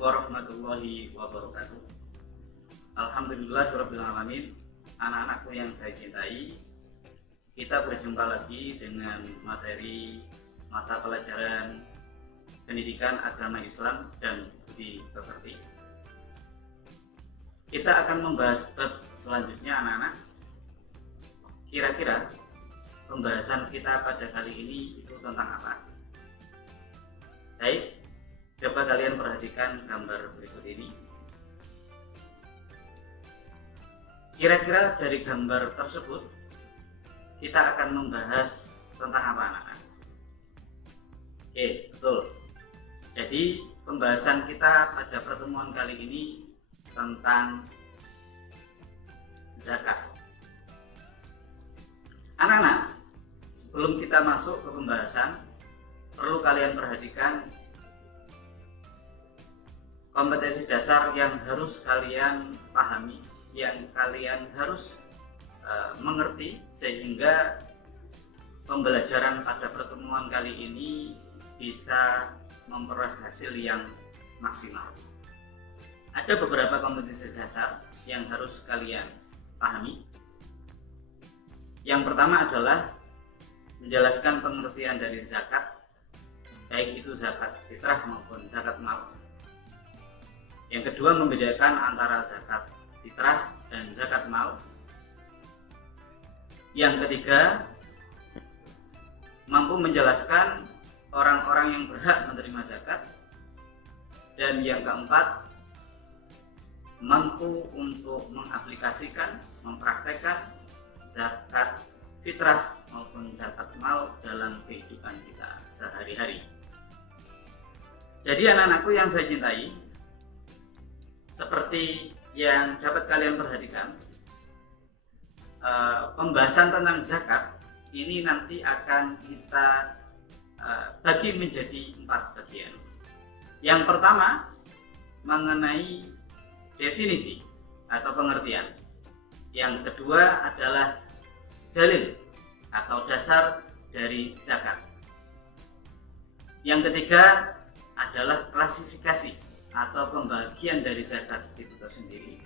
warahmatullahi wabarakatuh. Alhamdulillahirabbil alamin. Anak-anakku yang saya cintai, kita berjumpa lagi dengan materi mata pelajaran pendidikan agama Islam dan budi pekerti. Kita akan membahas bab selanjutnya, anak-anak. Kira-kira pembahasan kita pada kali ini itu tentang apa? Baik, coba kalian perhatikan gambar berikut ini. Kira-kira dari gambar tersebut kita akan membahas tentang apa, anak-anak? Oke, betul. Jadi pembahasan kita pada pertemuan kali ini tentang zakat. Anak-anak, sebelum kita masuk ke pembahasan, perlu kalian perhatikan kompetensi dasar yang harus kalian pahami, yang kalian harus mengerti, sehingga pembelajaran pada pertemuan kali ini bisa memperoleh hasil yang maksimal. Ada beberapa kompetensi dasar yang harus kalian pahami. Yang pertama adalah menjelaskan pengertian dari zakat, baik itu zakat fitrah maupun zakat mal. Yang kedua, membedakan antara zakat fitrah dan zakat mal. Yang ketiga, mampu menjelaskan orang-orang yang berhak menerima zakat. Dan yang keempat, mampu untuk mengaplikasikan, mempraktekkan zakat fitrah maupun zakat mal dalam kehidupan kita sehari-hari. Jadi anak-anakku yang saya cintai, seperti yang dapat kalian perhatikan, pembahasan tentang zakat ini nanti akan kita bagi menjadi 4 bagian. Yang pertama mengenai definisi atau pengertian. Yang kedua adalah dalil atau dasar dari zakat. Yang ketiga adalah klasifikasi atau pembagian dari zakat itu tersendiri.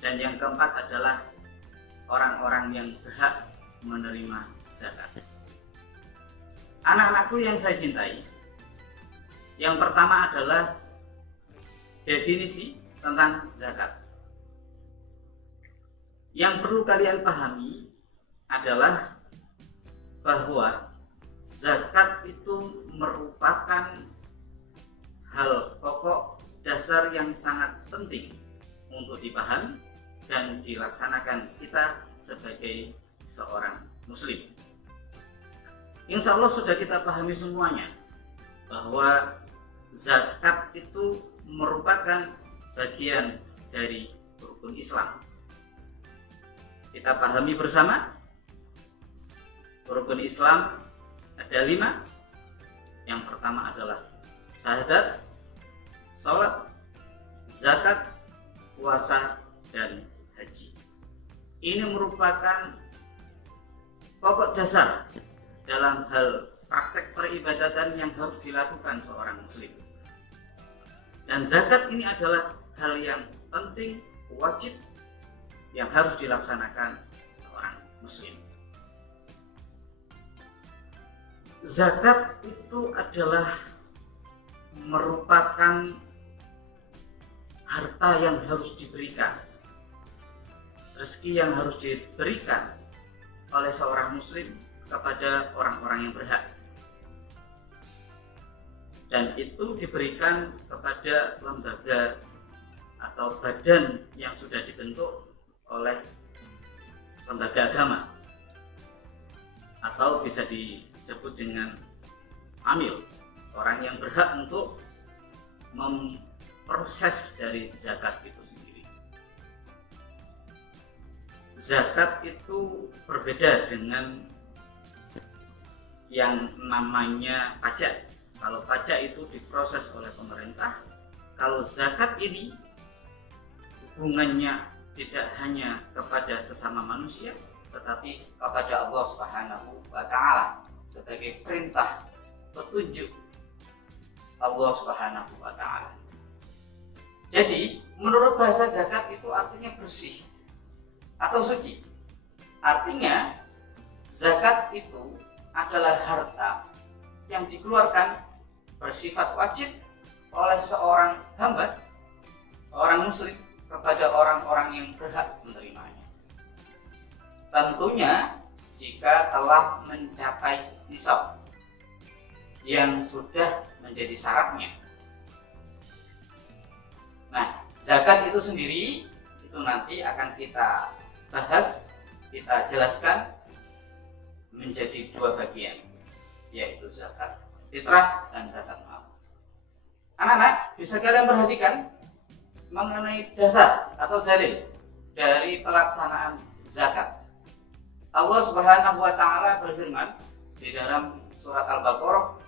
Dan yang keempat adalah orang-orang yang berhak menerima zakat. Anak-anakku yang saya cintai, yang pertama adalah definisi tentang zakat. Yang perlu kalian pahami adalah bahwa zakat itu merupakan hal pokok dasar yang sangat penting untuk dipahami dan dilaksanakan kita sebagai seorang muslim. Insya Allah sudah kita pahami semuanya bahwa zakat itu merupakan bagian dari rukun Islam. Kita pahami bersama, rukun Islam ada 5. Yang pertama adalah syahadat, salat, zakat, puasa, dan haji. Ini merupakan pokok dasar dalam hal praktek peribadatan yang harus dilakukan seorang muslim. Dan zakat ini adalah hal yang penting, wajib, yang harus dilaksanakan seorang muslim. Zakat itu adalah merupakan harta yang harus diberikan, rezeki yang harus diberikan oleh seorang muslim kepada orang-orang yang berhak. Dan itu diberikan kepada lembaga atau badan yang sudah dibentuk oleh lembaga agama, atau bisa disebut dengan amil, orang yang berhak untuk memproses dari zakat itu sendiri. Zakat itu berbeda dengan yang namanya pajak. Kalau pajak itu diproses oleh pemerintah, kalau zakat ini hubungannya tidak hanya kepada sesama manusia, tetapi kepada Allah Subhanahu wa Ta'ala sebagai perintah petunjuk Allah Subhanahu wa Ta'ala. Jadi menurut bahasa zakat itu artinya bersih atau suci. Artinya zakat itu adalah harta yang dikeluarkan bersifat wajib oleh seorang hamba, seorang muslim, kepada orang-orang yang berhak menerimanya. Tentunya jika telah mencapai nisab yang sudah menjadi syaratnya. Nah, zakat itu sendiri itu nanti akan kita bahas, kita jelaskan menjadi dua bagian, yaitu zakat fitrah dan zakat mal. Anak-anak, bisa kalian perhatikan mengenai dasar atau dalil dari pelaksanaan zakat. Allah Subhanahu wa taala berfirman di dalam surat Al-Baqarah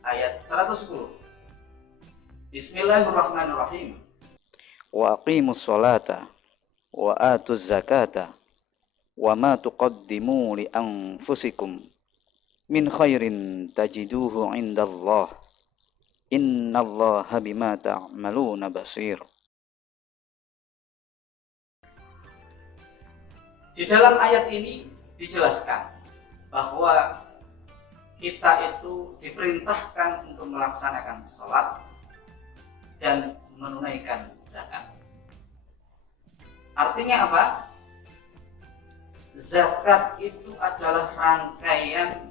ayat 110. Bismillahirrahmanirrahim. Wa aqimus sholata wa atuz zakata wa ma tuqaddimu li anfusikum min khairin tajiduhu indallah innallaha bima ta'maluna basir. Di dalam ayat ini dijelaskan bahwa kita itu diperintahkan untuk melaksanakan sholat dan menunaikan zakat. Artinya apa? Zakat itu adalah rangkaian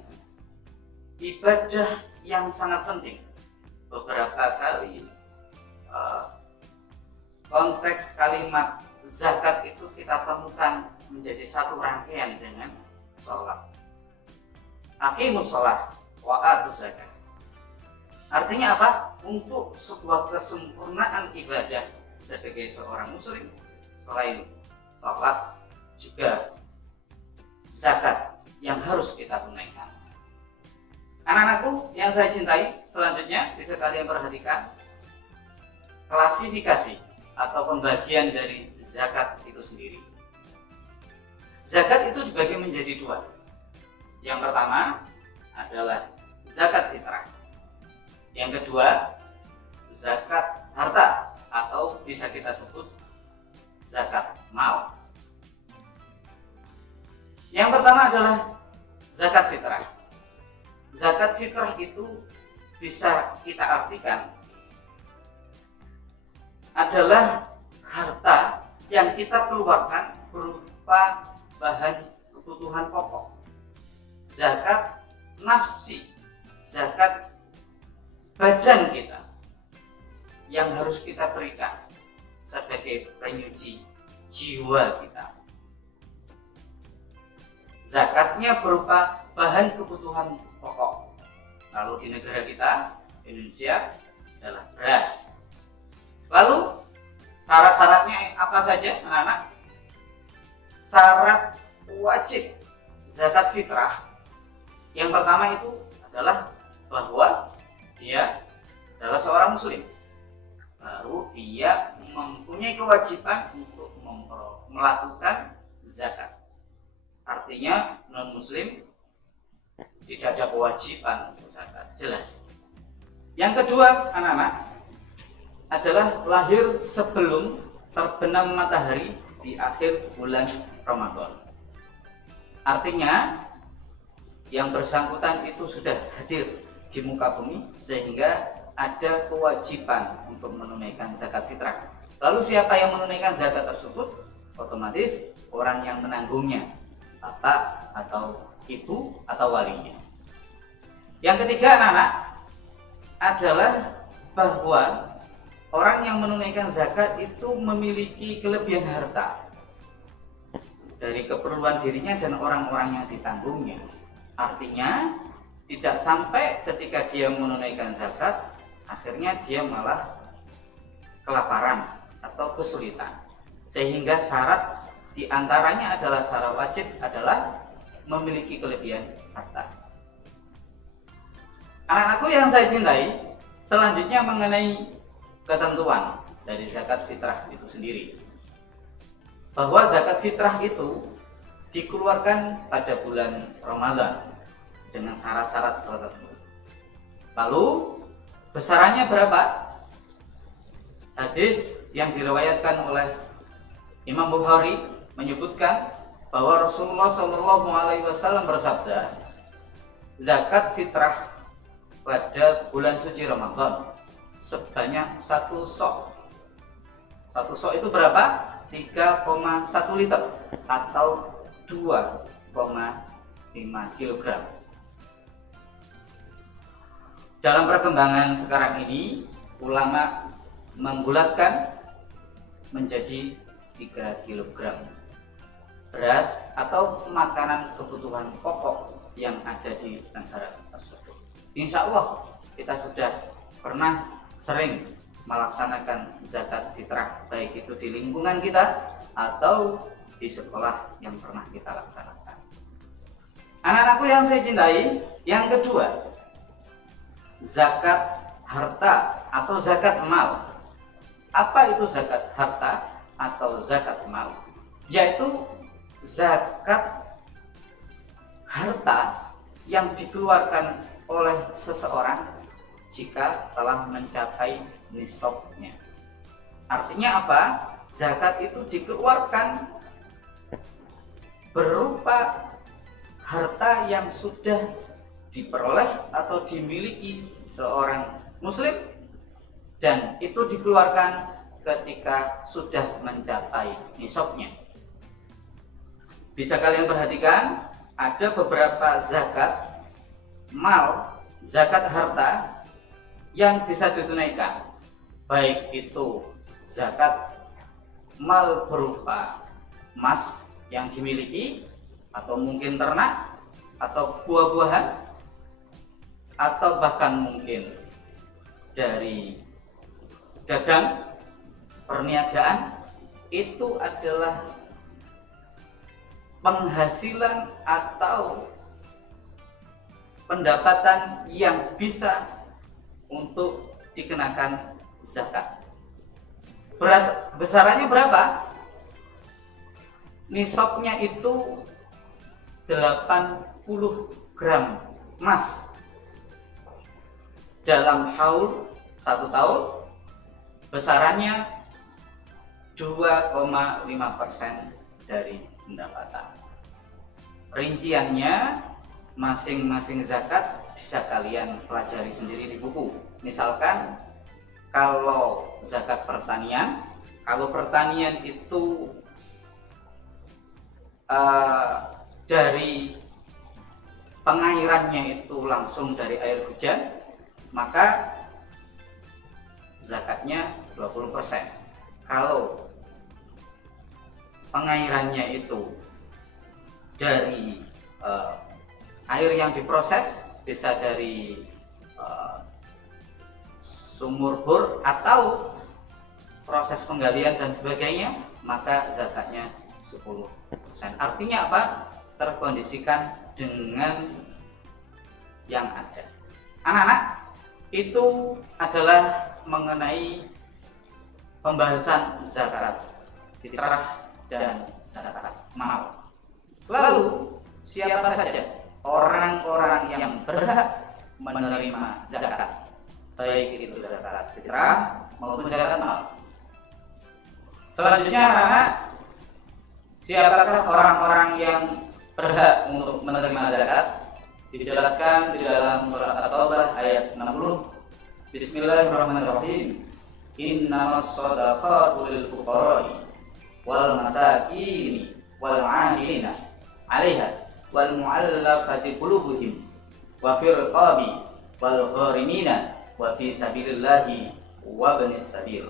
ibadah yang sangat penting. Beberapa kali konteks kalimat zakat itu kita temukan menjadi satu rangkaian dengan sholat. Aqimus sholat wa atuz zakat. Artinya apa? Untuk sebuah kesempurnaan ibadah sebagai seorang muslim, selain sholat juga zakat yang harus kita tunaikan. Anak-anakku yang saya cintai, selanjutnya bisa kalian perhatikan klasifikasi atau pembagian dari zakat itu sendiri. Zakat itu dibagi menjadi dua. Yang pertama adalah zakat fitrah. Yang kedua, zakat harta atau bisa kita sebut zakat mal. Yang pertama adalah zakat fitrah. Zakat fitrah itu bisa kita artikan adalah harta yang kita keluarkan berupa bahan kebutuhan pokok. Zakat nafsi, zakat badan kita yang harus kita berikan sebagai penyuci jiwa kita. Zakatnya berupa bahan kebutuhan pokok. Lalu di negara kita, Indonesia, adalah beras. Lalu syarat-syaratnya apa saja, anak-anak? Syarat wajib zakat fitrah yang pertama itu adalah bahwa dia adalah seorang muslim. Lalu dia mempunyai kewajiban untuk melakukan zakat. Artinya non muslim tidak ada kewajiban untuk zakat, jelas. Yang kedua, anak-anak, adalah lahir sebelum terbenam matahari di akhir bulan Ramadan. Artinya yang bersangkutan itu sudah hadir di muka bumi sehingga ada kewajiban untuk menunaikan zakat fitrah. Lalu siapa yang menunaikan zakat tersebut? Otomatis orang yang menanggungnya, bapak atau ibu atau walinya. Yang ketiga, anak-anak, adalah bahwa orang yang menunaikan zakat itu memiliki kelebihan harta dari keperluan dirinya dan orang-orang yang ditanggungnya. Artinya tidak sampai ketika dia menunaikan zakat akhirnya dia malah kelaparan atau kesulitan, sehingga syarat diantaranya adalah syarat wajib adalah memiliki kelebihan harta. Anak-anakku yang saya cintai, selanjutnya mengenai ketentuan dari zakat fitrah itu sendiri, bahwa zakat fitrah itu dikeluarkan pada bulan Ramadan dengan syarat-syarat tertentu. Lalu besarannya berapa? Hadis yang diriwayatkan oleh Imam Bukhari menyebutkan bahwa Rasulullah Shallallahu Alaihi Wasallam bersabda, zakat fitrah pada bulan suci Ramadan sebanyak 1 sok. 1 sok itu berapa? 3,1 liter atau 2,5 kilogram. Dalam perkembangan sekarang ini, ulama membulatkan menjadi 3 kilogram beras atau makanan kebutuhan pokok yang ada di negara tersebut. Insya Allah kita sudah pernah sering melaksanakan zakat fitrah, baik itu di lingkungan kita atau di sekolah yang pernah kita laksanakan. Anak-anakku yang saya cintai, yang kedua, zakat harta atau zakat mal. Apa itu zakat harta atau zakat mal? Yaitu zakat harta yang dikeluarkan oleh seseorang jika telah mencapai nisabnya. Artinya apa? Zakat itu dikeluarkan berupa harta yang sudah diperoleh atau dimiliki seorang muslim, dan itu dikeluarkan ketika sudah mencapai nisabnya. Bisa kalian perhatikan, ada beberapa zakat mal, zakat harta yang bisa ditunaikan, baik itu zakat mal berupa emas yang dimiliki, atau mungkin ternak, atau buah-buahan, atau bahkan mungkin dari dagang, perniagaan. Itu adalah penghasilan atau pendapatan yang bisa untuk dikenakan zakat. Besarannya berapa? Nisabnya itu 80 gram emas dalam haul 1 tahun. Besarannya 2,5% dari pendapatan. Rinciannya masing-masing zakat bisa kalian pelajari sendiri di buku. Misalkan kalau zakat pertanian, kalau pertanian itu dari pengairannya itu langsung dari air hujan, maka zakatnya 20%. Kalau pengairannya itu dari air yang diproses, bisa dari sumur bor atau proses penggalian dan sebagainya, maka zakatnya 10%. Artinya apa? Terkondisikan dengan yang ada. Anak-anak, itu adalah mengenai pembahasan zakat fitrah dan zakat mal. Lalu, siapa saja orang-orang yang berhak menerima zakat, baik itu zakat fitrah maupun zakat mal? Selanjutnya, anak-anak, siapakah orang-orang yang berhak untuk menerima zakat? Dijelaskan di dalam surat At-Taubah ayat 60. Bismillahirrahmanirrahim. Innamas shadaqatu lil fuqara'i wal masakini wal 'amilina 'alaiha wal mu'allafati qulubuhum wa fil riqabi wal gharimina wa fi sabilillahi wa ibnis sabil.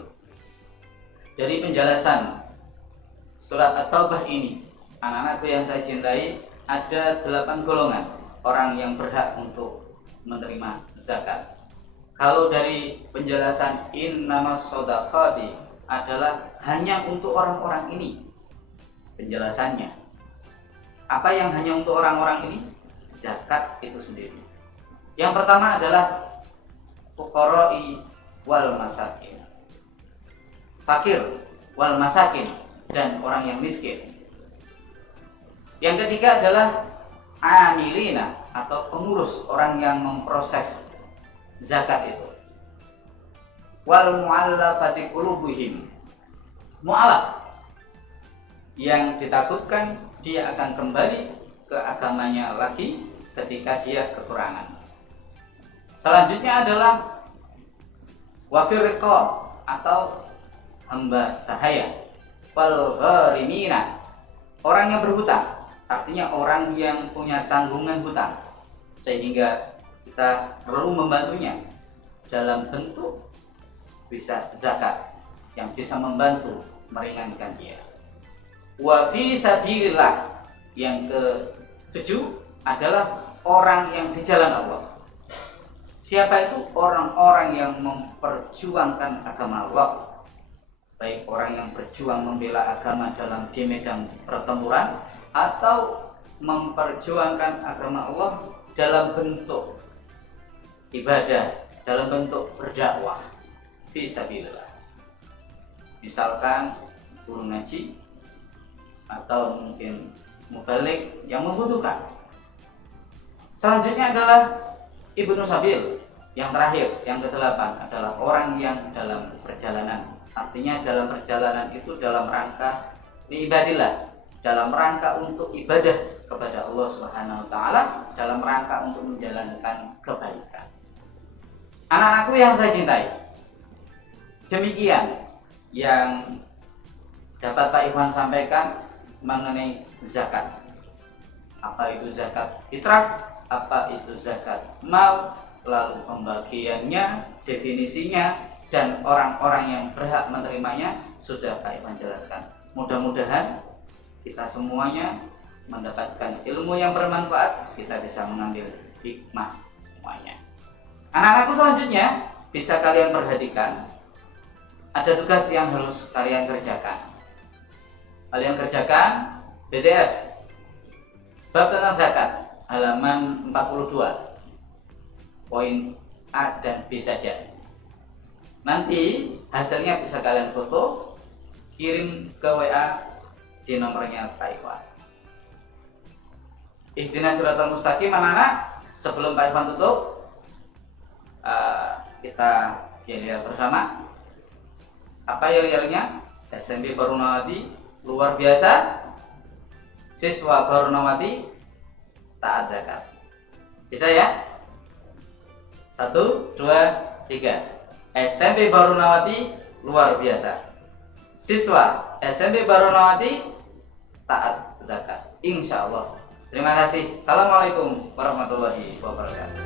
Dari penjelasan surat At-Taubah ini, anak-anakku yang saya cintai, ada 8 golongan orang yang berhak untuk menerima zakat. Kalau dari penjelasan innamas shadaqati adalah hanya untuk orang-orang ini. Penjelasannya, apa yang hanya untuk orang-orang ini? Zakat itu sendiri. Yang pertama adalah fuqara'i wal masakin, fakir wal masakin, dan orang yang miskin. Yang ketiga adalah amilina atau pengurus, orang yang memproses zakat itu. Wal mu'allafati qulubuhum, mu'alaf yang ditakutkan dia akan kembali ke agamanya lagi ketika dia kekurangan. Selanjutnya adalah wafir riqab atau hamba sahaya, wal gharimina, orang yang berhutang, artinya orang yang punya tanggungan hutang sehingga kita perlu membantunya dalam bentuk bisa zakat yang bisa membantu meringankan dia. Wa fi sabilillah, yang ketujuh adalah orang yang di jalan Allah. Siapa itu? Orang-orang yang memperjuangkan agama Allah, baik orang yang berjuang membela agama dalam di medan pertempuran atau memperjuangkan agama Allah dalam bentuk ibadah, dalam bentuk berdakwah fi sabilillah. Misalkan guru ngaji atau mungkin mubalik yang membutuhkan. Selanjutnya adalah ibnu sabil, yang terakhir, yang kedelapan adalah orang yang dalam perjalanan. Artinya dalam perjalanan itu dalam rangka ibadillah, dalam rangka untuk ibadah kepada Allah Subhanahu wa taala, dalam rangka untuk menjalankan kebaikan. Anak-anakku yang saya cintai, demikian yang dapat Pak Ikhwan sampaikan mengenai zakat. Apa itu zakat fitrah, apa itu zakat mal, lalu pembagiannya, definisinya, dan orang-orang yang berhak menerimanya sudah Pak Ikhwan jelaskan. Mudah-mudahan kita semuanya mendapatkan ilmu yang bermanfaat, kita bisa mengambil hikmah semuanya. Anak-anakku, selanjutnya bisa kalian perhatikan, ada tugas yang harus kalian kerjakan. Kalian kerjakan BDS bab tentang zakat halaman 42 poin A dan B saja. Nanti hasilnya bisa kalian foto, kirim ke WA di nomornya Pak Ikhwan. Ihdinas siratal mustaqim. Anak-anak, sebelum Pak Ikhwan tutup, kita lihat bersama apa yel-yelnya. SMP Barunawati luar biasa, siswa Barunawati taat zakat. Bisa ya? 1, 2, 3. SMP Barunawati luar biasa, siswa SMP Barunawati taat zakat, insya Allah. Terima kasih. Assalamualaikum warahmatullahi wabarakatuh.